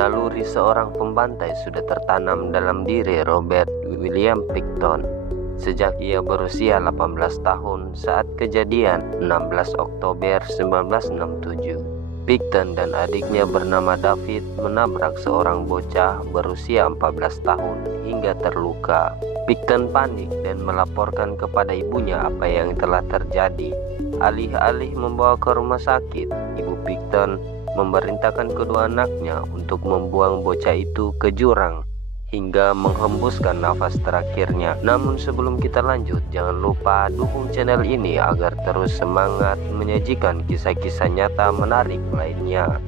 Naluri seorang pembantai sudah tertanam dalam diri Robert William Pickton sejak ia berusia 18 tahun saat kejadian 16 Oktober 1967. Pickton dan adiknya bernama David menabrak seorang bocah berusia 14 tahun hingga terluka. Pickton panik dan melaporkan kepada ibunya apa yang telah terjadi. Alih-alih membawa ke rumah sakit, ibu Pickton memerintahkan kedua anaknya untuk membuang bocah itu ke jurang hingga menghembuskan nafas terakhirnya. Namun sebelum kita lanjut, jangan lupa dukung channel ini agar terus semangat menyajikan kisah-kisah nyata menarik lainnya.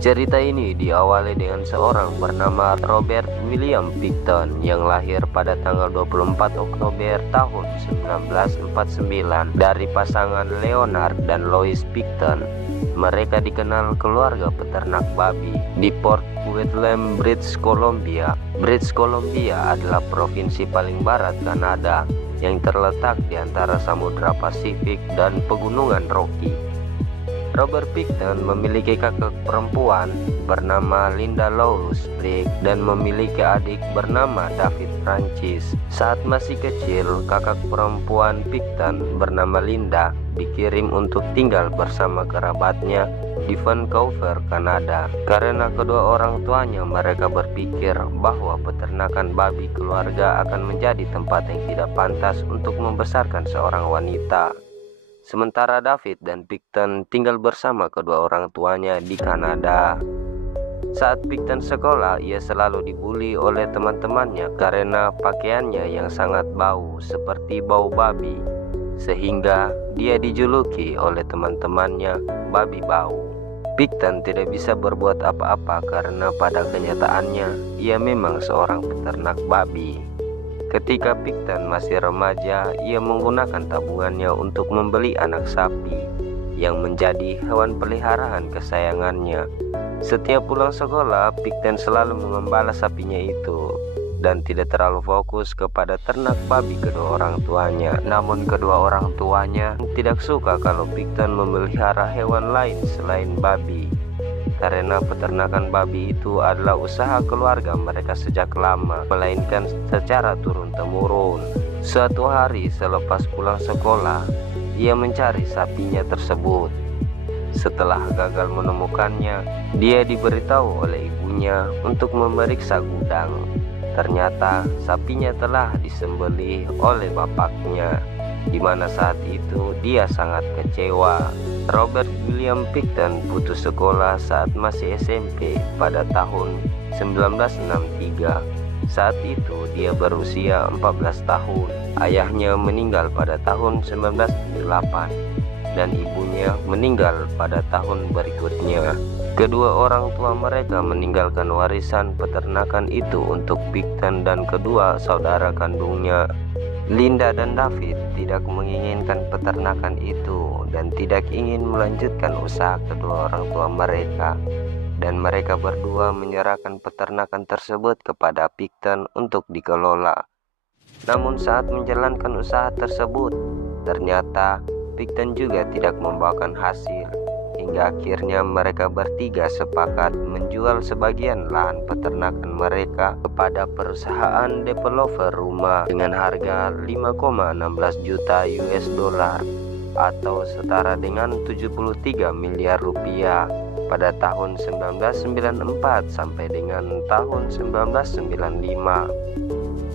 Cerita ini diawali dengan seorang bernama Robert William Pickton yang lahir pada tanggal 24 Oktober tahun 1949 dari pasangan Leonard dan Lois Pickton. Mereka dikenal keluarga peternak babi di Port Wheatland, British Columbia. British Columbia adalah provinsi paling barat Kanada yang terletak di antara Samudra Pasifik dan Pegunungan Rocky. Robert Pickton memiliki kakak perempuan bernama Linda Louise Blake dan memiliki adik bernama David Francis. Saat masih kecil, kakak perempuan Pickton bernama Linda dikirim untuk tinggal bersama kerabatnya di Vancouver, Kanada. Karena kedua orang tuanya, mereka berpikir bahwa peternakan babi keluarga akan menjadi tempat yang tidak pantas untuk membesarkan seorang wanita. Sementara David dan Pickton tinggal bersama kedua orang tuanya di Kanada. Saat Pickton sekolah, ia selalu dibully oleh teman-temannya karena pakaiannya yang sangat bau seperti bau babi, sehingga dia dijuluki oleh teman-temannya babi bau. Pickton tidak bisa berbuat apa-apa karena pada kenyataannya ia memang seorang peternak babi. Ketika Pickton masih remaja, ia menggunakan tabungannya untuk membeli anak sapi yang menjadi hewan peliharaan kesayangannya. Setiap pulang sekolah, Pickton selalu mengembala sapinya itu dan tidak terlalu fokus kepada ternak babi kedua orang tuanya. Namun kedua orang tuanya tidak suka kalau Pickton memelihara hewan lain selain babi, karena peternakan babi itu adalah usaha keluarga mereka sejak lama, melainkan secara turun-temurun. Suatu hari selepas pulang sekolah, ia mencari sapinya tersebut. Setelah gagal menemukannya, dia diberitahu oleh ibunya untuk memeriksa gudang. Ternyata sapinya telah disembelih oleh bapaknya, di mana saat itu dia sangat kecewa. Robert William Pickton putus sekolah saat masih SMP pada tahun 1963. Saat itu dia berusia 14 tahun. Ayahnya meninggal pada tahun 1998 dan ibunya meninggal pada tahun berikutnya. Kedua orang tua mereka meninggalkan warisan peternakan itu untuk Pickton dan kedua saudara kandungnya. Linda dan David tidak menginginkan peternakan itu dan tidak ingin melanjutkan usaha kedua orang tua mereka, dan mereka berdua menyerahkan peternakan tersebut kepada Pickton untuk dikelola. Namun saat menjalankan usaha tersebut, ternyata Pickton juga tidak membawakan hasil, hingga akhirnya mereka bertiga sepakat menjual sebagian lahan peternakan mereka kepada perusahaan developer rumah dengan harga 5,16 juta US dollar atau setara dengan 73 miliar rupiah pada tahun 1994 sampai dengan tahun 1995.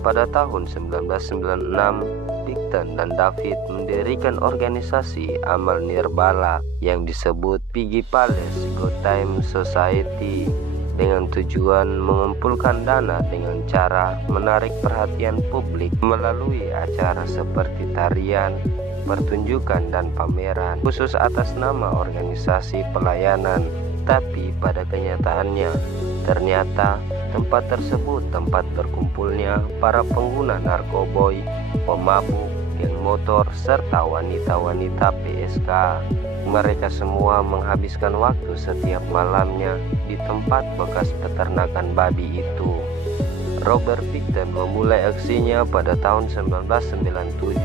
Pada tahun 1996, Pickton dan David mendirikan organisasi amal nirbala yang disebut Piggy Palace Good Time Society dengan tujuan mengumpulkan dana dengan cara menarik perhatian publik melalui acara seperti tarian, pertunjukan, dan pameran khusus atas nama organisasi pelayanan. Tapi pada kenyataannya, ternyata tempat tersebut tempat berkumpulnya para pengguna narkoboy, pemabuk, geng motor, serta wanita-wanita PSK. Mereka semua menghabiskan waktu setiap malamnya di tempat bekas peternakan babi itu. Robert Pickton memulai aksinya pada tahun 1997.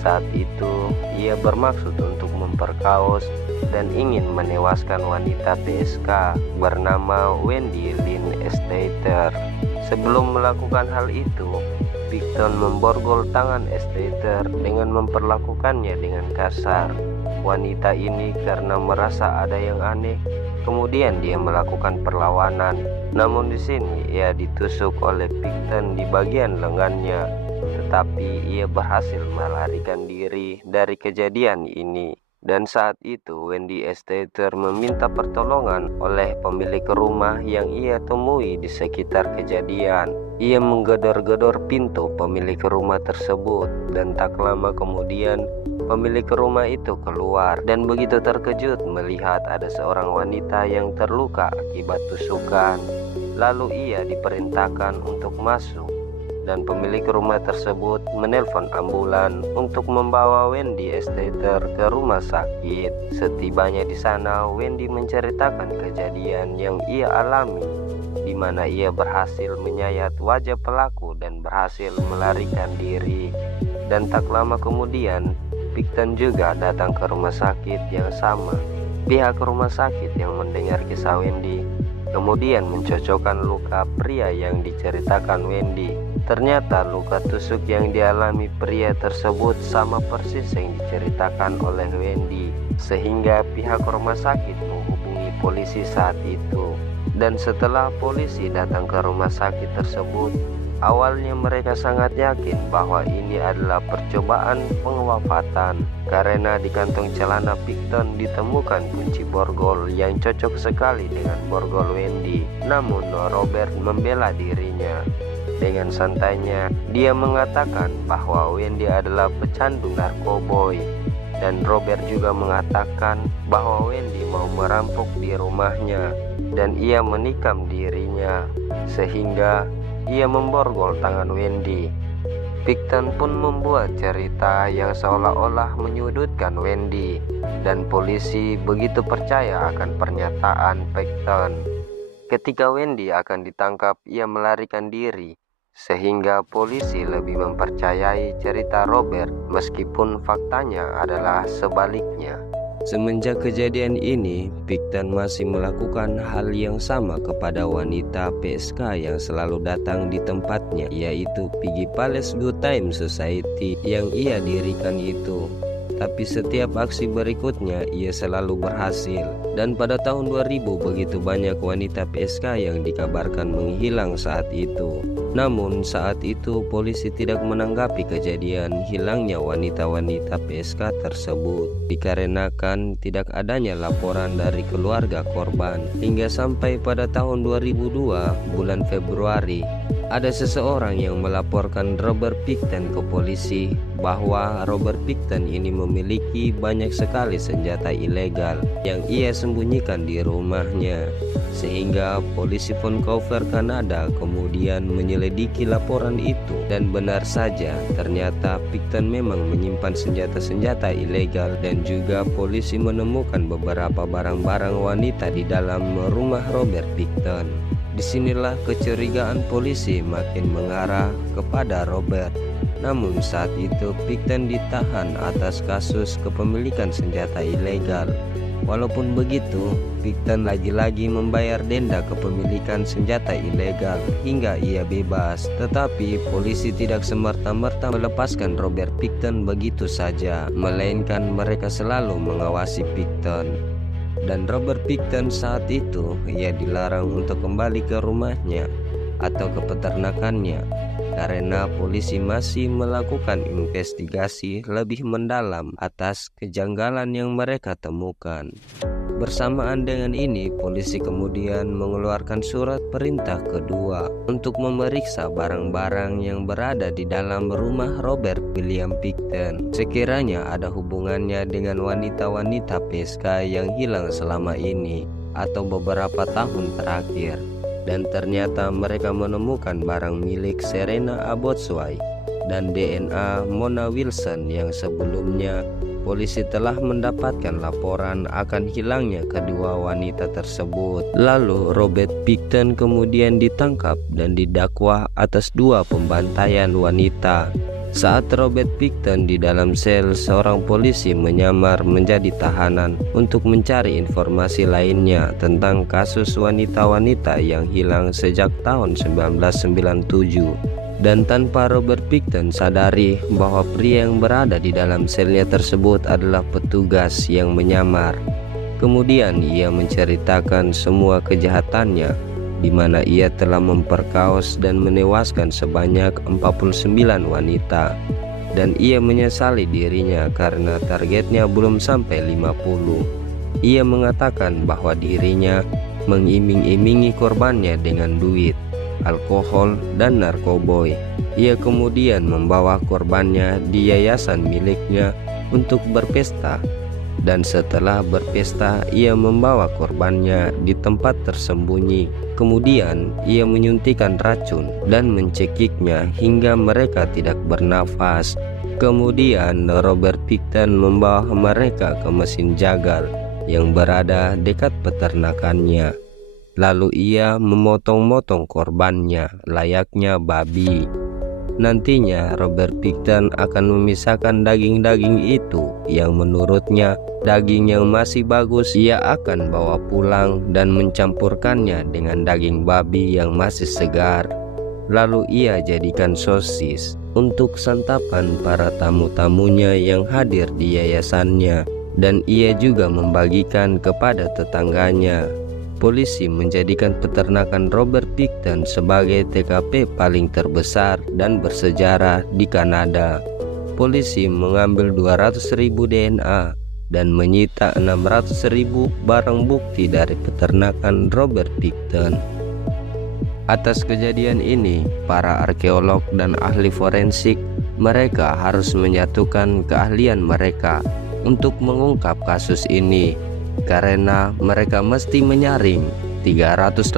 Saat itu, ia bermaksud untuk memperkaos dan ingin menewaskan wanita PSK bernama Wendy Lynn Stater. Sebelum melakukan hal itu, Picton memborgol tangan Stater dengan memperlakukannya dengan kasar. Wanita ini karena merasa ada yang aneh, kemudian dia melakukan perlawanan. Namun di sini ia ditusuk oleh Picton di bagian lengannya, tetapi ia berhasil melarikan diri dari kejadian ini. Dan saat itu Wendy Stater meminta pertolongan oleh pemilik rumah yang ia temui di sekitar kejadian. Ia menggedor-gedor pintu pemilik rumah tersebut, dan tak lama kemudian pemilik rumah itu keluar dan begitu terkejut melihat ada seorang wanita yang terluka akibat tusukan. Lalu ia diperintahkan untuk masuk, dan pemilik rumah tersebut menelpon ambulan untuk membawa Wendy Stater ke rumah sakit. Setibanya di sana, Wendy menceritakan kejadian yang ia alami, di mana ia berhasil menyayat wajah pelaku dan berhasil melarikan diri. Dan tak lama kemudian, Picton juga datang ke rumah sakit yang sama. Pihak rumah sakit yang mendengar kisah Wendy kemudian mencocokkan luka pria yang diceritakan Wendy. Ternyata luka tusuk yang dialami pria tersebut sama persis yang diceritakan oleh Wendy, sehingga pihak rumah sakit menghubungi polisi saat itu. Dan setelah polisi datang ke rumah sakit tersebut, awalnya mereka sangat yakin bahwa ini adalah percobaan pengwafatan, karena di kantong celana Picton ditemukan kunci borgol yang cocok sekali dengan borgol Wendy. Namun Robert membela dirinya. Dengan santainya, dia mengatakan bahwa Wendy adalah pecandu narkoboy, dan Robert juga mengatakan bahwa Wendy mau merampok di rumahnya dan ia menikam dirinya, sehingga ia memborgol tangan Wendy. Picton pun membuat cerita yang seolah-olah menyudutkan Wendy, dan polisi begitu percaya akan pernyataan Picton. Ketika Wendy akan ditangkap, ia melarikan diri, sehingga polisi lebih mempercayai cerita Robert meskipun faktanya adalah sebaliknya. Semenjak kejadian ini, Picton masih melakukan hal yang sama kepada wanita PSK yang selalu datang di tempatnya, yaitu Piggy Palace Good Time Society yang ia dirikan itu. Tapi setiap aksi berikutnya ia selalu berhasil. Dan pada tahun 2000 begitu banyak wanita PSK yang dikabarkan menghilang saat itu. Namun saat itu polisi tidak menanggapi kejadian hilangnya wanita-wanita PSK tersebut, dikarenakan tidak adanya laporan dari keluarga korban. Hingga sampai pada tahun 2002 bulan Februari, ada seseorang yang melaporkan Robert Picton ke polisi bahwa Robert Picton ini memiliki banyak sekali senjata ilegal yang ia sembunyikan di rumahnya, sehingga polisi Vancouver, Kanada kemudian menyelidiki laporan itu. Dan benar saja, ternyata Picton memang menyimpan senjata-senjata ilegal, dan juga polisi menemukan beberapa barang-barang wanita di dalam rumah Robert Picton. Disinilah kecurigaan polisi makin mengarah kepada Robert. Namun saat itu Picton ditahan atas kasus kepemilikan senjata ilegal. Walaupun begitu, Picton lagi-lagi membayar denda kepemilikan senjata ilegal hingga ia bebas. Tetapi polisi tidak semerta-merta melepaskan Robert Picton begitu saja, melainkan mereka selalu mengawasi Picton. Dan Robert Picton saat itu ia dilarang untuk kembali ke rumahnya atau ke peternakannya, karena polisi masih melakukan investigasi lebih mendalam atas kejanggalan yang mereka temukan. Bersamaan dengan ini, polisi kemudian mengeluarkan surat perintah kedua untuk memeriksa barang-barang yang berada di dalam rumah Robert William Picton, sekiranya ada hubungannya dengan wanita-wanita PSK yang hilang selama ini atau beberapa tahun terakhir. Dan ternyata mereka menemukan barang milik Serena Abotsway dan DNA Mona Wilson yang sebelumnya polisi telah mendapatkan laporan akan hilangnya kedua wanita tersebut. Lalu Robert Picton kemudian ditangkap dan didakwa atas 2 pembantaian wanita, Saat Robert Pickton di dalam sel, seorang polisi menyamar menjadi tahanan untuk mencari informasi lainnya tentang kasus wanita-wanita yang hilang sejak tahun 1997. Dan tanpa Robert Pickton sadari bahwa pria yang berada di dalam selnya tersebut adalah petugas yang menyamar. Kemudian ia menceritakan semua kejahatannya, di mana ia telah memperkaos dan menewaskan sebanyak 49 wanita, dan ia menyesali dirinya karena targetnya belum sampai 50. Ia mengatakan bahwa dirinya mengiming-imingi korbannya dengan duit, alkohol, dan narkoboy. Ia kemudian membawa korbannya di yayasan miliknya untuk berpesta, dan setelah berpesta ia membawa korbannya di tempat tersembunyi. Kemudian ia menyuntikkan racun dan mencekiknya hingga mereka tidak bernafas. Kemudian Robert Pickton membawa mereka ke mesin jagal yang berada dekat peternakannya. Lalu ia memotong-motong korbannya layaknya babi. Nantinya Robert Pickton akan memisahkan daging-daging itu yang menurutnya daging yang masih bagus ia akan bawa pulang dan mencampurkannya dengan daging babi yang masih segar. Lalu ia jadikan sosis untuk santapan para tamu-tamunya yang hadir di yayasannya, dan ia juga membagikan kepada tetangganya. Polisi menjadikan peternakan Robert Pickton sebagai TKP paling terbesar dan bersejarah di Kanada. Polisi mengambil 200.000 DNA dan menyita 600.000 barang bukti dari peternakan Robert Pickton. Atas kejadian ini, para arkeolog dan ahli forensik mereka harus menyatukan keahlian mereka untuk mengungkap kasus ini, karena mereka mesti menyaring 383.000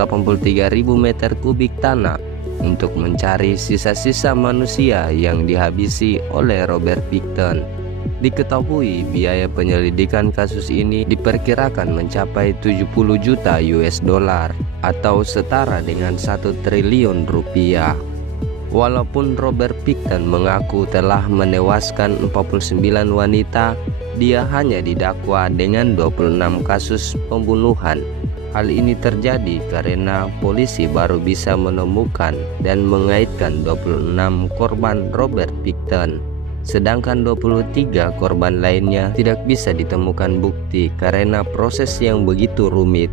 meter kubik tanah untuk mencari sisa-sisa manusia yang dihabisi oleh Robert Pickton. Diketahui biaya penyelidikan kasus ini diperkirakan mencapai 70 juta US dollar atau setara dengan 1 triliun rupiah. Walaupun Robert Pickton mengaku telah menewaskan 49 wanita, dia hanya didakwa dengan 26 kasus pembunuhan. Hal ini terjadi karena polisi baru bisa menemukan dan mengaitkan 26 korban Robert Pickton. Sedangkan 23 korban lainnya tidak bisa ditemukan bukti karena proses yang begitu rumit.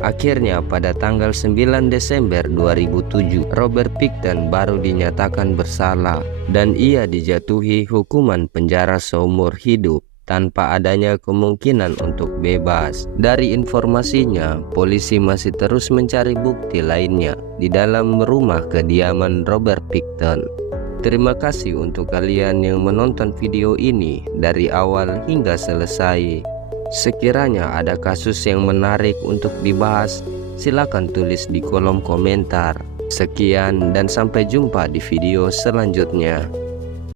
Akhirnya pada tanggal 9 Desember 2007, Robert Pickton baru dinyatakan bersalah dan ia dijatuhi hukuman penjara seumur hidup tanpa adanya kemungkinan untuk bebas. Dari informasinya, polisi masih terus mencari bukti lainnya di dalam rumah kediaman Robert Pickton. Terima kasih untuk kalian yang menonton video ini dari awal hingga selesai. Sekiranya ada kasus yang menarik untuk dibahas, silakan tulis di kolom komentar. Sekian dan sampai jumpa di video selanjutnya.